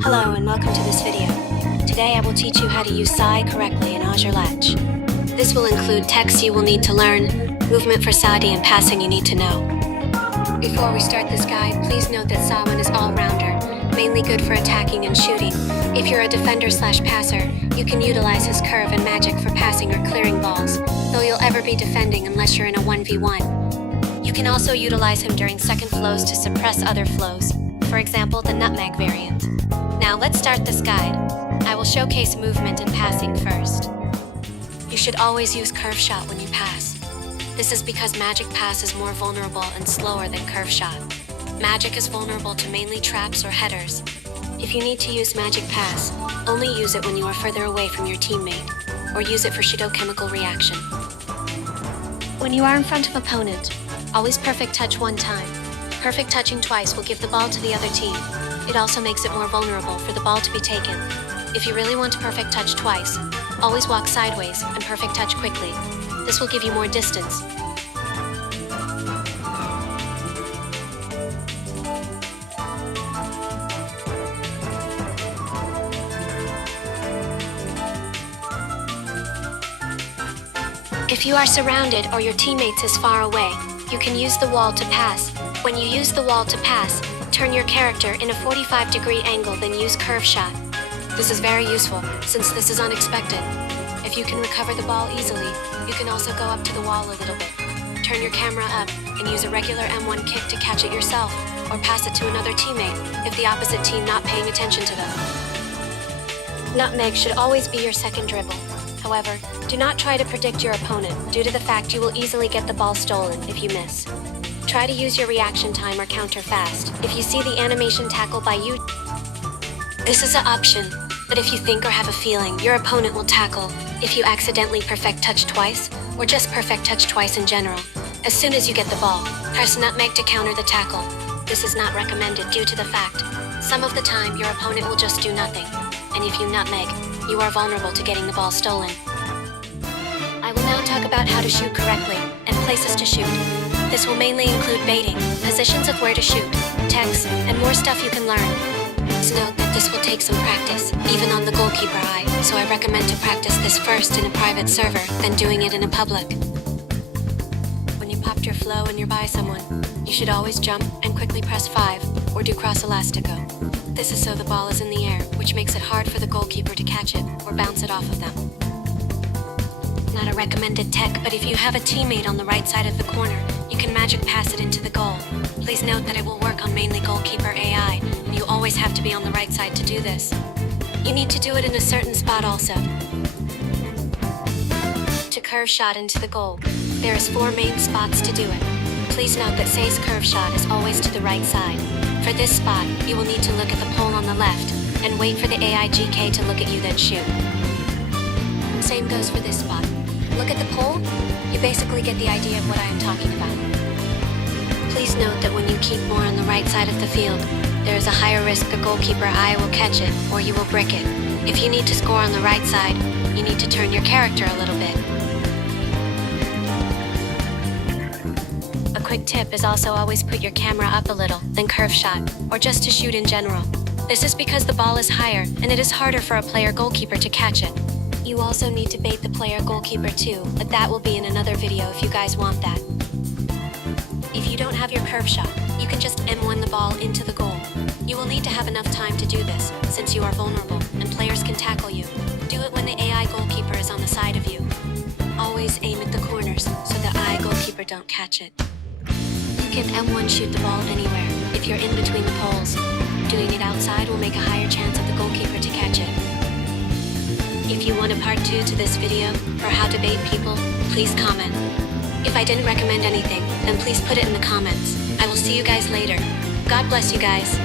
Hello and welcome to this video. Today I will teach you how to use SAE correctly in Azure Latch. This will include text you will need to learn, movement for SAE and passing you need to know. Before we start this guide, please note that SAE is all-rounder, mainly good for attacking and shooting. If you're a defender/passer, you can utilize his curve and magic for passing or clearing balls, though you'll ever be defending unless you're in a 1v1. You can also utilize him during second flows to suppress other flows, for example the nutmeg variant. Now let's start this guide. I will showcase movement and passing first. You should always use curve shot when you pass. This is because magic pass is more vulnerable and slower than curve shot. Magic is vulnerable to mainly traps or headers. If you need to use magic pass, only use it when you are further away from your teammate, or use it for pseudo-chemical reaction. When you are in front of opponent, always perfect touch one time. Perfect touching twice will give the ball to the other team. It also makes it more vulnerable for the ball to be taken. If you really want to perfect touch twice, always walk sideways and perfect touch quickly. This will give you more distance. If you are surrounded or your teammates is far away, you can use the wall to pass. When you use the wall to pass, turn your character in a 45-degree angle, then use curve shot. This is very useful, since this is unexpected. If you can recover the ball easily, you can also go up to the wall a little bit. Turn your camera up, and use a regular M1 kick to catch it yourself, or pass it to another teammate, if the opposite team not paying attention to them. Nutmeg should always be your second dribble. However, do not try to predict your opponent, due to the fact you will easily get the ball stolen if you miss. Try to use your reaction time or counter fast. If you see the animation tackle by you, this is an option. But if you think or have a feeling, your opponent will tackle if you accidentally perfect touch twice, or just perfect touch twice in general. As soon as you get the ball, press nutmeg to counter the tackle. This is not recommended due to the fact, some of the time your opponent will just do nothing. And if you nutmeg, you are vulnerable to getting the ball stolen. I will now talk about how to shoot correctly, and places to shoot. This will mainly include baiting, positions of where to shoot, text, and more stuff you can learn. Please note that this will take some practice, even on the goalkeeper eye, so I recommend to practice this first in a private server, then doing it in a public. When you popped your flow and you're by someone, you should always jump and quickly press 5, or do cross elastico. This is so the ball is in the air, which makes it hard for the goalkeeper to catch it, or bounce it off of them. Not a recommended tech, but if you have a teammate on the right side of the corner, you can magic pass it into the goal. Please note that it will work on mainly goalkeeper AI, and you always have to be on the right side to do this. You need to do it in a certain spot also. To curve shot into the goal, there is 4 main spots to do it. Please note that SAE's curve shot is always to the right side. For this spot, you will need to look at the pole on the left, and wait for the AI GK to look at you then shoot. Same goes for this spot. Look at the pole, you basically get the idea of what I am talking about. Please note that when you keep more on the right side of the field, there is a higher risk the goalkeeper eye will catch it, or you will brick it. If you need to score on the right side, you need to turn your character a little bit. A quick tip is also always put your camera up a little, then curve shot, or just to shoot in general. This is because the ball is higher, and it is harder for a player goalkeeper to catch it. You also need to bait the player goalkeeper too, but that will be in another video if you guys want that. If you don't have your curve shot, you can just M1 the ball into the goal. You will need to have enough time to do this, since you are vulnerable, and players can tackle you. Do it when the AI goalkeeper is on the side of you. Always aim at the corners, so the AI goalkeeper don't catch it. You can M1 shoot the ball anywhere, if you're in between the poles. Doing it outside will make a higher chance of the goalkeeper to catch it. If you want a part 2 to this video, or how to bait people, please comment. If I didn't recommend anything, then please put it in the comments. I will see you guys later. God bless you guys.